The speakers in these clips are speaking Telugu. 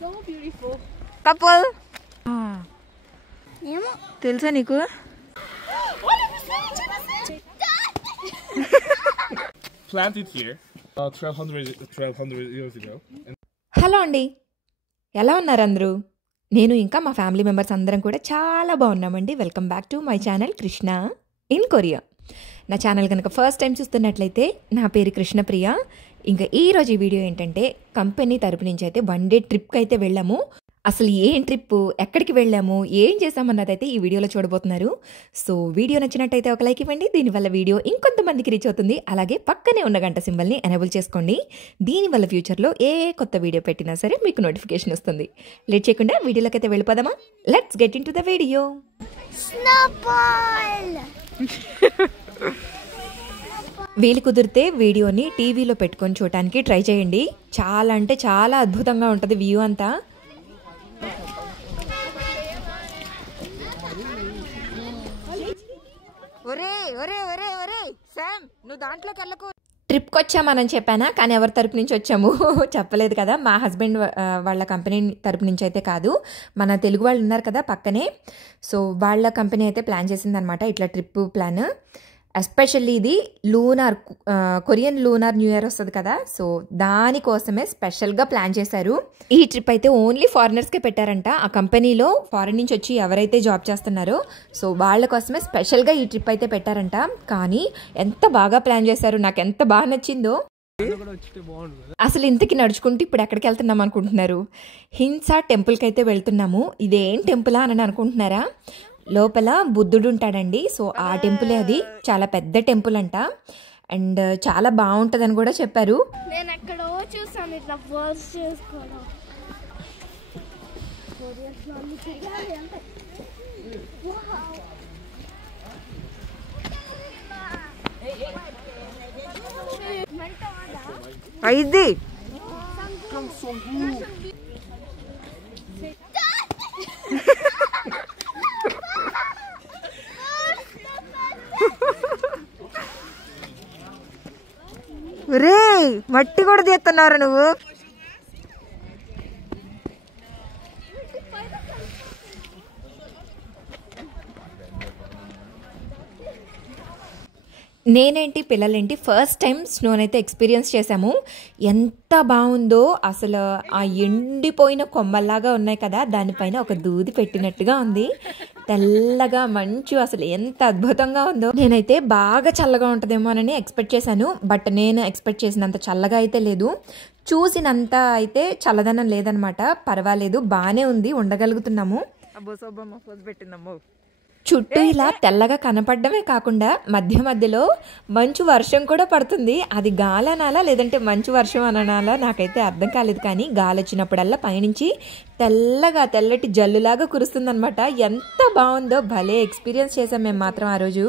So beautiful. Couple. తెలుసా నీకు? Planted here 1200 years ago. Hello అండి, ఎలా ఉన్నారు అందరూ? నేను ఇంకా మా ఫ్యామిలీ మెంబర్స్ అందరం కూడా చాలా బాగున్నామండి. Welcome back to my channel Krishna in Korea. నా ఛానల్ కనుక ఫస్ట్ టైం చూస్తున్నట్లయితే నా పేరు కృష్ణప్రియ. ఇంకా ఈరోజు ఈ వీడియో ఏంటంటే కంపెనీ తరపు నుంచి అయితే 1 డే ట్రిప్కి అయితే వెళ్ళాము. అసలు ఏం ట్రిప్, ఎక్కడికి వెళ్ళాము, ఏం చేసామన్నదైతే ఈ వీడియోలో చూడబోతున్నారు. సో వీడియో నచ్చినట్టయితే ఒక లైక్ ఇవ్వండి. దీనివల్ల వీడియో ఇంకొంతమందికి రీచ్ అవుతుంది. అలాగే పక్కనే ఉన్న గంట సింబల్ని ఎనేబుల్ చేసుకోండి. దీనివల్ల ఫ్యూచర్లో ఏ కొత్త వీడియో పెట్టినా సరే మీకు నోటిఫికేషన్ వస్తుంది. లేట్ చేయకుండా వీడియోలోకి అయితే వెళ్ళిపోదామా? Let's get in to the video. వీలు కుదిరితే వీడియోని టీవీలో పెట్టుకొని చూడటానికి ట్రై చేయండి. చాలా అంటే చాలా అద్భుతంగా ఉంటుంది వ్యూ అంతా. ట్రిప్కి వచ్చామని చెప్పానా, కానీ ఎవరి తరపు నుంచి వచ్చాము చెప్పలేదు కదా. మా హస్బెండ్ వాళ్ళ కంపెనీ తరపు నుంచి అయితే కాదు, మన తెలుగు వాళ్ళు ఉన్నారు కదా పక్కనే, సో వాళ్ళ కంపెనీ అయితే ప్లాన్ చేసిందనమాట ఇట్లా ట్రిప్ ప్లాన్. ఎస్పెషల్లీ ఇది కొరియన్ లూనార్ న్యూ ఇయర్ వస్తుంది కదా, సో దానికోసమే స్పెషల్గా ప్లాన్ చేశారు. ఈ ట్రిప్ అయితే ఓన్లీ ఫారినర్స్కే పెట్టారంట. ఆ కంపెనీలో ఫారిన్ నుంచి వచ్చి ఎవరైతే జాబ్ చేస్తున్నారో సో వాళ్ళ కోసమే స్పెషల్గా ఈ ట్రిప్ అయితే పెట్టారంట. కానీ ఎంత బాగా ప్లాన్ చేశారు, నాకు ఎంత బాగా నచ్చిందో. అసలు ఇంతకి నడుచుకుంటూ ఇప్పుడు ఎక్కడికి వెళ్తున్నాం అనుకుంటున్నారు? హింసా టెంపుల్కి అయితే వెళ్తున్నాము. ఇదేం టెంపులా అని అనుకుంటున్నారా? లోపల బుద్ధుడు ఉంటాడండి. సో ఆ టెంపులే అది. చాలా పెద్ద టెంపుల్ అంట అండ్ చాలా బాగుంటుందని కూడా చెప్పారు. నేను ఎక్కడో చూసాను ఇట్లా వర్స్ చేసుకోవడం. ఇది రే మట్టి కూడా తీస్తున్నారు నువ్వు. నేనేంటి పిల్లలేంటి ఫస్ట్ టైం స్నోనైతే ఎక్స్పీరియన్స్ చేశాము. ఎంత బాగుందో అసలు. ఆ ఎండిపోయిన కొమ్మల్లాగా ఉన్నాయి కదా, దానిపైన ఒక దూది పెట్టినట్టుగా ఉంది. తెల్లగా మంచు, అసలు ఎంత అద్భుతంగా ఉందో. నేనైతే బాగా చల్లగా ఉంటుందేమోనని ఎక్స్పెక్ట్ చేశాను, బట్ నేను ఎక్స్పెక్ట్ చేసినంత చల్లగా అయితే లేదు. చూసినంత అయితే చల్లదనం లేదనమాట. పర్వాలేదు, బాగానే ఉంది, ఉండగలుగుతున్నాము. చుట్టూ ఇలా తెల్లగా కనపడమే కాకుండా మధ్య మధ్యలో మంచు వర్షం కూడా పడుతుంది. అది గాలి అనాలా లేదంటే మంచు వర్షం అనాలా నాకైతే అర్థం కాలేదు. కానీ గాలి వచ్చినప్పుడల్లా పైనుంచి తెల్లగా తెల్లటి జల్లులాగా కురుస్తుందనమాట. ఎంత బాగుందో, భలే ఎక్స్పీరియన్స్ చేసాం మేము మాత్రం ఆ రోజు.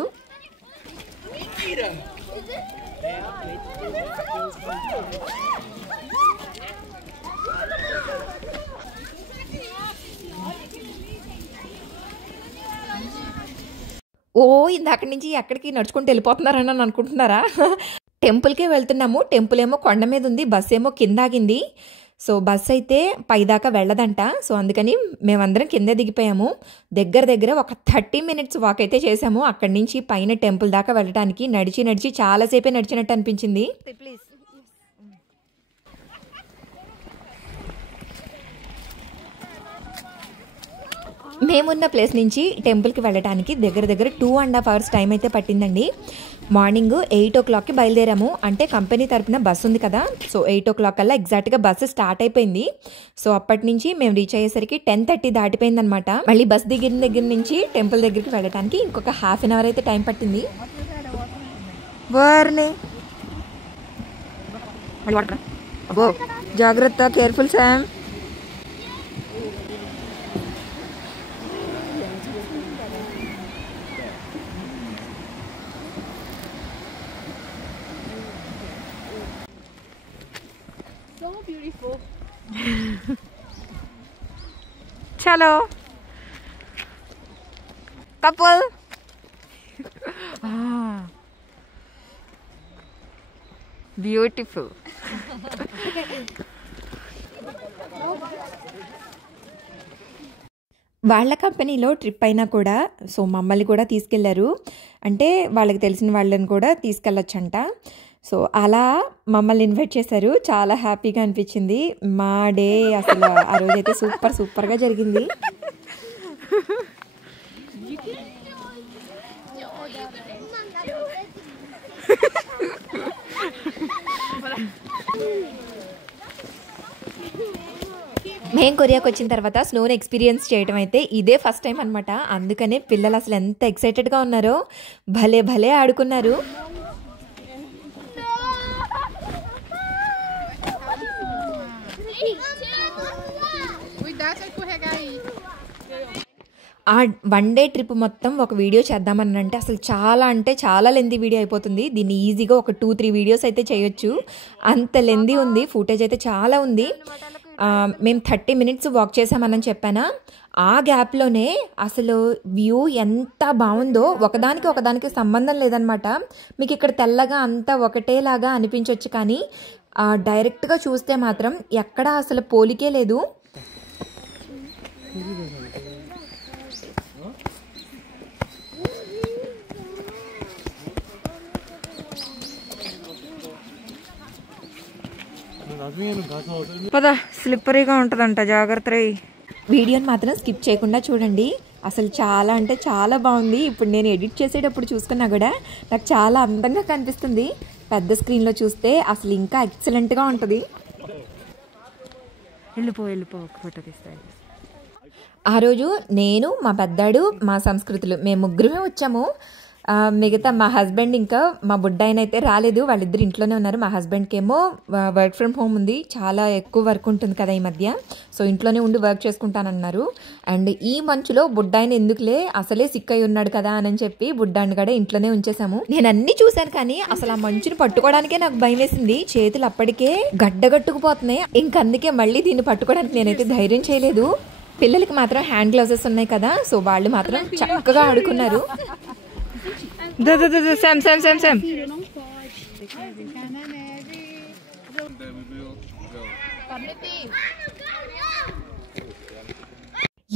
ఓ ఇందాక నుంచి ఎక్కడికి నడుచుకుంటూ వెళ్ళిపోతున్నారని అనుకుంటున్నారా? టెంపుల్కే వెళ్తున్నాము. టెంపుల్ ఏమో కొండ మీద ఉంది, బస్ ఏమో కింద ఆగింది. సో బస్ అయితే పైదాకా వెళ్ళదంట. సో అందుకని మేమందరం కిందే దిగిపోయాము. దగ్గర ఒక 30 minutes వాక్ అయితే చేసాము. అక్కడి నుంచి పైన టెంపుల్ దాకా వెళ్ళడానికి నడిచి చాలాసేపే నడిచినట్టు అనిపించింది. ప్లీజ్ మేమున్న ప్లేస్ నుంచి టెంపుల్కి వెళ్ళడానికి దగ్గర 2.5 hours టైం అయితే పట్టిందండి. మార్నింగ్ 8 o'clockకి బయలుదేరాము. అంటే కంపెనీ తరపున బస్సు ఉంది కదా, సో 8 o'clock కల్లా ఎగ్జాక్ట్గా బస్సు స్టార్ట్ అయిపోయింది. సో అప్పటి నుంచి మేము రీచ్ అయ్యేసరికి 10:30 దాటిపోయింది అనమాట. మళ్ళీ బస్ దిగిన దగ్గర నుంచి టెంపుల్ దగ్గరికి వెళ్ళడానికి ఇంకొక ½ an hour అయితే టైం పట్టింది. జాగ్రత్త, కేర్ఫుల్ శామ్. So beautiful. చలో కపుల్. బ్యూటిఫుల్. వాళ్ళ కంపెనీలో ట్రిప్ అయినా కూడా సో మమ్మల్ని కూడా తీసుకెళ్లారు. అంటే వాళ్ళకి తెలిసిన వాళ్ళని కూడా తీసుకెళ్ళొచ్చంట. సో అలా మమ్మల్ని ఇన్వైట్ చేశారు. చాలా హ్యాపీగా అనిపించింది. మా డే అసలు ఆ రోజైతే సూపర్గా జరిగింది. మేము కొరియాకి వచ్చిన తర్వాత స్నోని ఎక్స్పీరియన్స్ చేయడం అయితే ఇదే ఫస్ట్ టైం అనమాట. అందుకనే పిల్లలు అసలు ఎంత ఎక్సైటెడ్గా ఉన్నారో, భలే ఆడుకున్నారు. ఆ వన్ డే ట్రిప్ మొత్తం ఒక వీడియో చేద్దామని అంటే అసలు చాలా లెందీ వీడియో అయిపోతుంది. దీన్ని ఈజీగా ఒక 2-3 వీడియోస్ అయితే చేయొచ్చు, అంత లెందీ ఉంది. ఫుటేజ్ అయితే చాలా ఉంది. మేము 30 మినిట్స్ వాక్ చేసామని చెప్పానా, ఆ గ్యాప్లోనే అసలు వ్యూ ఎంత బాగుందో, ఒకదానికి సంబంధం లేదనమాట. మీకు ఇక్కడ తెల్లగా అంతా ఒకటేలాగా అనిపించవచ్చు, కానీ డైరెక్ట్గా చూస్తే మాత్రం ఎక్కడా అసలు పోలికే లేదు. స్లిప్పరీగా ఉంటుందంట, జాగ్రత్త. వీడియోని మాత్రం స్కిప్ చేయకుండా చూడండి. అసలు చాలా బాగుంది. ఇప్పుడు నేను ఎడిట్ చేసేటప్పుడు చూసుకున్నా కూడా నాకు చాలా అందంగా కనిపిస్తుంది. పెద్ద స్క్రీన్లో చూస్తే అసలు ఇంకా ఎక్సలెంట్గా ఉంటుంది. వెళ్ళిపో ఫోటో తీస్తాను. ఆ రోజు నేను, మా పెద్దాడు, మా సంస్కృతులు మేము ముగ్గురమే వచ్చాము. మిగతా మా హస్బెండ్ ఇంకా మా బుడ్డాయన అయితే రాలేదు. వాళ్ళిద్దరు ఇంట్లోనే ఉన్నారు. మా హస్బెండ్కి ఏమో వర్క్ ఫ్రమ్ హోమ్ ఉంది, చాలా ఎక్కువ వర్క్ ఉంటుంది కదా ఈ మధ్య. సో ఇంట్లోనే ఉండి వర్క్ చేసుకుంటానన్నారు. అండ్ ఈ మంచులో బుడ్డాయన ఎందుకులే, అసలే సిక్ అయి ఉన్నాడు కదా అని చెప్పి బుడ్డాన్ని కూడా ఇంట్లోనే ఉంచేసాము. నేను అన్ని చూశాను, కానీ అసలు ఆ మంచుని పట్టుకోవడానికే నాకు భయం వేసింది. చేతులు అప్పటికే గడ్డగట్టుకుపోతున్నాయి. ఇంకందుకే మళ్ళీ దీన్ని పట్టుకోవడానికి నేనైతే ధైర్యం చేయలేదు. పిల్లలకి మాత్రం హ్యాండ్ గ్లౌజెస్ ఉన్నాయి కదా, సో వాళ్ళు మాత్రం చక్కగా ఆడుకున్నారు. Sam.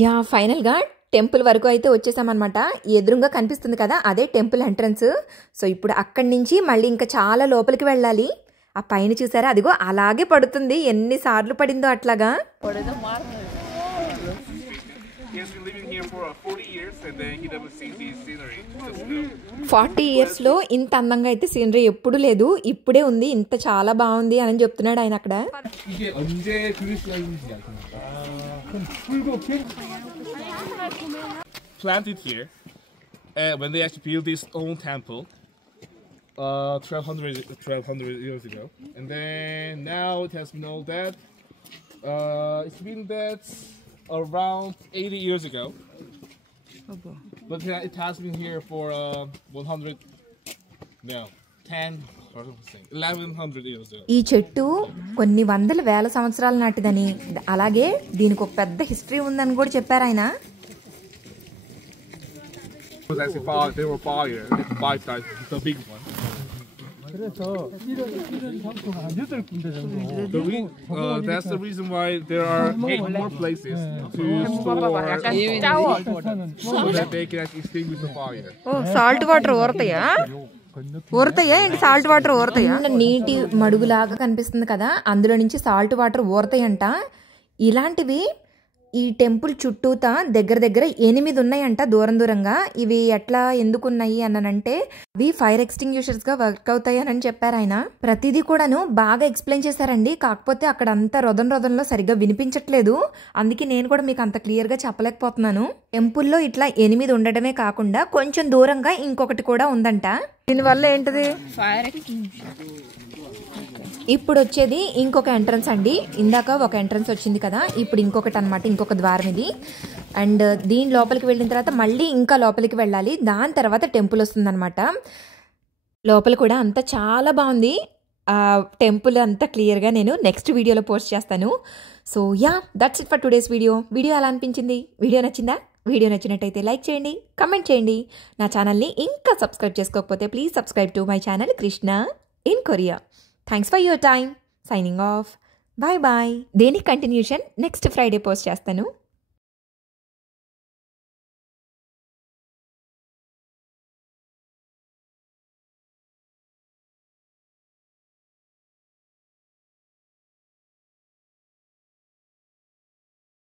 యా, ఫైనల్గా టెంపుల్ వరకు అయితే వచ్చేసామన్నమాట. ఎదురుగా కనిపిస్తుంది కదా, అదే టెంపుల్ ఎంట్రన్స్. సో ఇప్పుడు అక్కడి నుంచి మళ్ళీ ఇంకా చాలా లోపలికి వెళ్ళాలి. ఆ పైన చూసారా, అదిగో అలాగే పడుతుంది. ఎన్నిసార్లు పడిందో అట్లాగా. He's been living here for 40 years and then he never seen this scenery. 40 yearsలో ఇంత అందంగా అయితే సీనరీ ఎప్పుడు లేదు, ఇప్పుడే ఉంది. ఇంత చాలా బాగుంది అని చెప్తున్నాడు ఆయన అక్కడ. 이게 언제 그리스인지 알겠습니다. Planted here, and when they actually built this own temple, 1200 years ago, and then now it has been all that. It's been that around 80 years ago, but it has been here for 1100 years ago. ఈ చెట్టు కొన్ని వేల సంవత్సరాల నాటిదని, అలాగే దీనికి ఒక పెద్ద హిస్టరీ ఉందని కూడా చెప్పారు ఆయన. They were fire. Five times the big one. That's the reason why there are 8 more places to store so that they can actually extinguish the fire. Salt water ఊరతాయా ఏంటి? సాల్ట్ వాటర్ ఊరతాయా? నీటి మడుగులాగా కనిపిస్తుంది కదా, అందులో నుంచి సాల్ట్ వాటర్ ఊరతాయంట. ఇలాంటివి ఈ టెంపుల్ చుట్టూతా దగ్గర 8 ఉన్నాయంట దూరంగా. ఇవి ఎట్లా ఎందుకున్నాయి అనంటే అవి ఫైర్ ఎక్స్టింగ్యూషర్స్ గా వర్క్ అవుతాయి అని చెప్పారు ఆయన. ప్రతిదీ కూడాను బాగా ఎక్స్ప్లెయిన్ చేశారండి. కాకపోతే అక్కడ అంతా రొదంలో సరిగ్గా వినిపించట్లేదు, అందుకే నేను కూడా మీకు అంత క్లియర్ గా చెప్పలేకపోతున్నాను. టెంపుల్లో ఇట్లా 8 ఉండడమే కాకుండా కొంచెం దూరంగా ఇంకొకటి కూడా ఉందంట. దీనివల్ల ఏంటిది? ఫైర్ ఎక్స్టింగ్యూషర్. ఇప్పుడు వచ్చేది ఇంకొక ఎంట్రన్స్ అండి. ఇందాక ఒక ఎంట్రన్స్ వచ్చింది కదా, ఇప్పుడు ఇంకొకటి అనమాట, ఇంకొక ద్వారం ఇది. అండ్ దీని లోపలికి వెళ్ళిన తర్వాత మళ్ళీ ఇంకా లోపలికి వెళ్ళాలి. దాని తర్వాత టెంపుల్ వస్తుందన్నమాట. లోపల కూడా అంతా చాలా బాగుంది. టెంపుల్ అంతా క్లియర్గా నేను నెక్స్ట్ వీడియోలో పోస్ట్ చేస్తాను. So yeah, that's it for today's video. ఎలా అనిపించింది? వీడియో నచ్చిందా? వీడియో నచ్చినట్టయితే లైక్ చేయండి, కమెంట్ చేయండి. నా ఛానల్ని ఇంకా సబ్స్క్రైబ్ చేసుకోకపోతే please subscribe to my channel Krishna in Korea. Thanks for your time. Signing off. Bye bye. దేనికి కంటిన్యూషన్ నెక్స్ట్ ఫ్రైడే పోస్ట్ చేస్తాను.